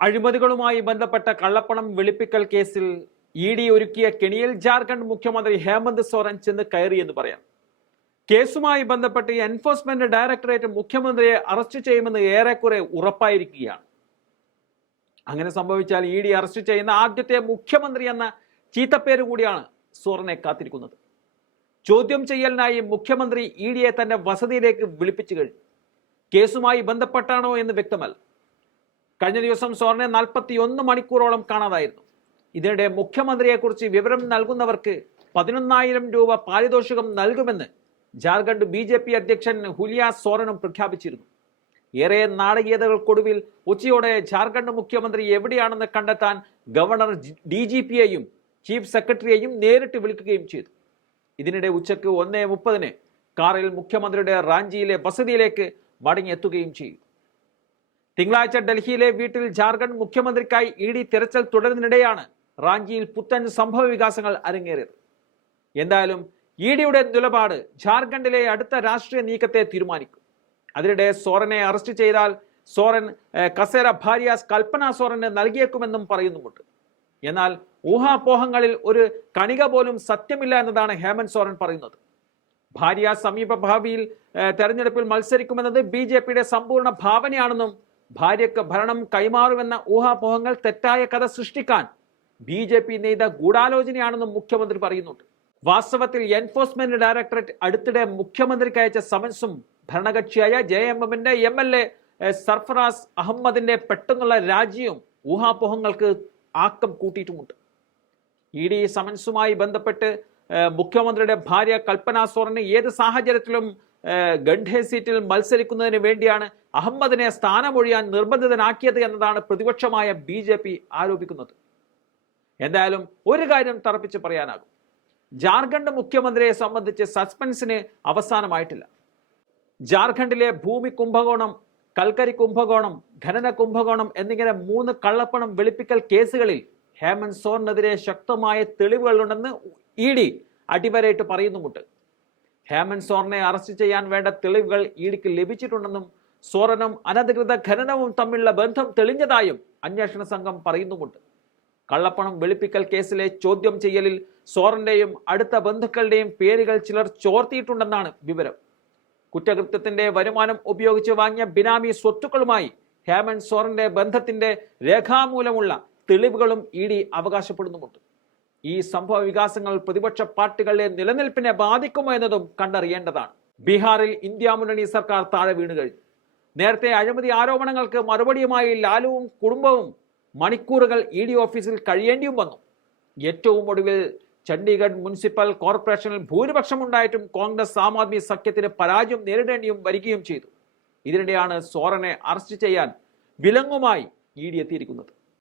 അഴിമതികളുമായി ബന്ധപ്പെട്ട കള്ളപ്പണം വെളുപ്പിക്കൽ കേസിൽ ഇ ഡി ഒരുക്കിയ കെണിയിൽ ജാർഖണ്ഡ് മുഖ്യമന്ത്രി ഹേമന്ത് സോറൻ ചെന്ന് കയറിയെന്ന് പറയാം. കേസുമായി ബന്ധപ്പെട്ട് എൻഫോഴ്സ്മെന്റ് ഡയറക്ടറേറ്റ് മുഖ്യമന്ത്രിയെ അറസ്റ്റ് ചെയ്യുമെന്ന് ഏറെക്കുറെ ഉറപ്പായിരിക്കുകയാണ്. അങ്ങനെ സംഭവിച്ചാൽ ഇ ഡി അറസ്റ്റ് ചെയ്യുന്ന ആദ്യത്തെ മുഖ്യമന്ത്രി എന്ന ചീത്തപ്പേര് കൂടിയാണ് സോറനെ കാത്തിരിക്കുന്നത്. ചോദ്യം ചെയ്യലിനായി മുഖ്യമന്ത്രി ഇ ഡിയെ തന്റെ വസതിയിലേക്ക് വിളിപ്പിച്ചു കഴിഞ്ഞു. കേസുമായി ബന്ധപ്പെട്ടാണോ എന്ന് വ്യക്തമല്ല. കഴിഞ്ഞ ദിവസം സോറിനെ നാൽപ്പത്തി ഒന്ന് മണിക്കൂറോളം കാണാതായിരുന്നു. ഇതിനിടെ മുഖ്യമന്ത്രിയെക്കുറിച്ച് വിവരം നൽകുന്നവർക്ക് പതിനൊന്നായിരം രൂപ പാരിതോഷികം നൽകുമെന്ന് ജാർഖണ്ഡ് ബി ജെ പി അധ്യക്ഷൻ ഹുലിയ സോറനും പ്രഖ്യാപിച്ചിരുന്നു. ഏറെ നാടകീയതകൾക്കൊടുവിൽ ഉച്ചയോടെ ജാർഖണ്ഡ് മുഖ്യമന്ത്രി എവിടെയാണെന്ന് കണ്ടെത്താൻ ഗവർണർ ഡി ജി പിയെയും ചീഫ് സെക്രട്ടറിയെയും നേരിട്ട് വിളിക്കുകയും ചെയ്തു. ഇതിനിടെ ഉച്ചയ്ക്ക് ഒന്നേ മുപ്പതിന് കാറിൽ മുഖ്യമന്ത്രിയുടെ റാഞ്ചിയിലെ വസതിയിലേക്ക് മടങ്ങിയെത്തുകയും ചെയ്തു. തിങ്കളാഴ്ച ഡൽഹിയിലെ വീട്ടിൽ ജാർഖണ്ഡ് മുഖ്യമന്ത്രിക്കായി ഇ ഡി തിരച്ചിൽ തുടരുന്നതിനിടെയാണ് റാഞ്ചിയിൽ പുത്തൻ സംഭവ വികാസങ്ങൾ അരങ്ങേറിയത്. എന്തായാലും ഇ ഡിയുടെ നിലപാട് ജാർഖണ്ഡിലെ അടുത്ത രാഷ്ട്രീയ നീക്കത്തെ തീരുമാനിക്കും. അതിനിടെ സോറനെ അറസ്റ്റ് ചെയ്താൽ സോറൻ കസേര ഭാര്യ കൽപ്പന സോറന് നൽകിയേക്കുമെന്നും പറയുന്നുമുണ്ട്. എന്നാൽ ഊഹാപോഹങ്ങളിൽ ഒരു കണിക പോലും സത്യമില്ല എന്നതാണ് ഹേമന്ത് സോറൻ പറയുന്നത്. ഭാര്യ സമീപ ഭാവിയിൽ തെരഞ്ഞെടുപ്പിൽ മത്സരിക്കുമെന്നത് ബി ജെ പിയുടെ സമ്പൂർണ ഭാവനയാണെന്നും ഭാര്യയ്ക്ക് ഭരണം കൈമാറുമെന്ന ഊഹാപോഹങ്ങൾ തെറ്റായ കഥ സൃഷ്ടിക്കാൻ ബി ജെ പി നെയ്ത ഗൂഢാലോചനയാണെന്നും മുഖ്യമന്ത്രി പറയുന്നുണ്ട്. വാസ്തവത്തിൽ എൻഫോഴ്സ്മെന്റ് ഡയറക്ടറേറ്റ് അടുത്തിടെ മുഖ്യമന്ത്രിക്ക് അയച്ച സമൻസും ഭരണകക്ഷിയായ ജെ എം എമ്മിന്റെ എം എൽ എ സർഫറാസ് അഹമ്മദിന്റെ പെട്ടെന്നുള്ള രാജിയും ഊഹാപോഹങ്ങൾക്ക് ആക്കം കൂട്ടിയിട്ടുമുണ്ട്. ഇ ഡി സമൻസുമായി ബന്ധപ്പെട്ട് മുഖ്യമന്ത്രിയുടെ ഭാര്യ കൽപ്പന സോറന് ഏത് സാഹചര്യത്തിലും ഗണ്ഡേ സീറ്റിൽ മത്സരിക്കുന്നതിന് വേണ്ടിയാണ് അഹമ്മദിനെ സ്ഥാനമൊഴിയാൻ നിർബന്ധിതനാക്കിയത് എന്നതാണ് പ്രതിപക്ഷമായ ബി ജെ പി ആരോപിക്കുന്നത്. എന്തായാലും ഒരു കാര്യം തറപ്പിച്ച് പറയാനാകും. ജാർഖണ്ഡ് മുഖ്യമന്ത്രിയെ സംബന്ധിച്ച് സസ്പെൻസിന് അവസാനമായിട്ടില്ല. ജാർഖണ്ഡിലെ ഭൂമി കുംഭകോണം കൽക്കരി കുംഭകോണം ഖനന കുംഭകോണം എന്നിങ്ങനെ മൂന്ന് കള്ളപ്പണം വെളുപ്പിക്കൽ കേസുകളിൽ ഹേമന്ത് സോറിനെതിരെ ശക്തമായ തെളിവുകളുണ്ടെന്ന് ഇ ഡി അടിവരയിട്ട് പറയുന്നുമുണ്ട്. ഹേമന്ത് സോറിനെ അറസ്റ്റ് ചെയ്യാൻ വേണ്ട തെളിവുകൾ ഇഡിക്ക് ലഭിച്ചിട്ടുണ്ടെന്നും സോറനും അനധികൃത ഖനനവും തമ്മിലുള്ള ബന്ധം തെളിഞ്ഞതായും അന്വേഷണ സംഘം പറയുന്നുമുണ്ട്. കള്ളപ്പണം വെളുപ്പിക്കൽ കേസിലെ ചോദ്യം ചെയ്യലിൽ സോറന്റെയും അടുത്ത ബന്ധുക്കളുടെയും പേരുകൾ ചിലർ ചോർത്തിയിട്ടുണ്ടെന്നാണ് വിവരം. കുറ്റകൃത്യത്തിന്റെ വരുമാനം ഉപയോഗിച്ച് വാങ്ങിയ ബിനാമി സ്വത്തുക്കളുമായി ഹേമന്ത് സോറന്റെ ബന്ധത്തിന്റെ രേഖാമൂലമുള്ള തെളിവുകളും ഇ ഡി അവകാശപ്പെടുന്നുമുണ്ട്. ഈ സംഭവ വികാസങ്ങൾ പ്രതിപക്ഷ പാർട്ടികളുടെ നിലനിൽപ്പിനെ ബാധിക്കുമോ എന്നതും കണ്ടറിയേണ്ടതാണ്. ബീഹാറിൽ ഇന്ത്യ മുന്നണി സർക്കാർ താഴെ വീണു കഴിഞ്ഞു. നേരത്തെ അഴിമതി ആരോപണങ്ങൾക്ക് മറുപടിയുമായി ലാലുവും കുടുംബവും മണിക്കൂറുകൾ ഇ ഡി ഓഫീസിൽ കഴിയേണ്ടിയും വന്നു. ഏറ്റവും ഒടുവിൽ ചണ്ഡീഗഡ് മുനിസിപ്പൽ കോർപ്പറേഷനിൽ ഭൂരിപക്ഷം ഉണ്ടായിട്ടും കോൺഗ്രസ് ആം ആദ്മി സഖ്യത്തിന് പരാജയം നേരിടേണ്ടിയും വരികയും ചെയ്തു. ഇതിനിടെയാണ് സോറനെ അറസ്റ്റ് ചെയ്യാൻ വിലങ്ങുമായി ഇ ഡി എത്തിയിരിക്കുന്നത്.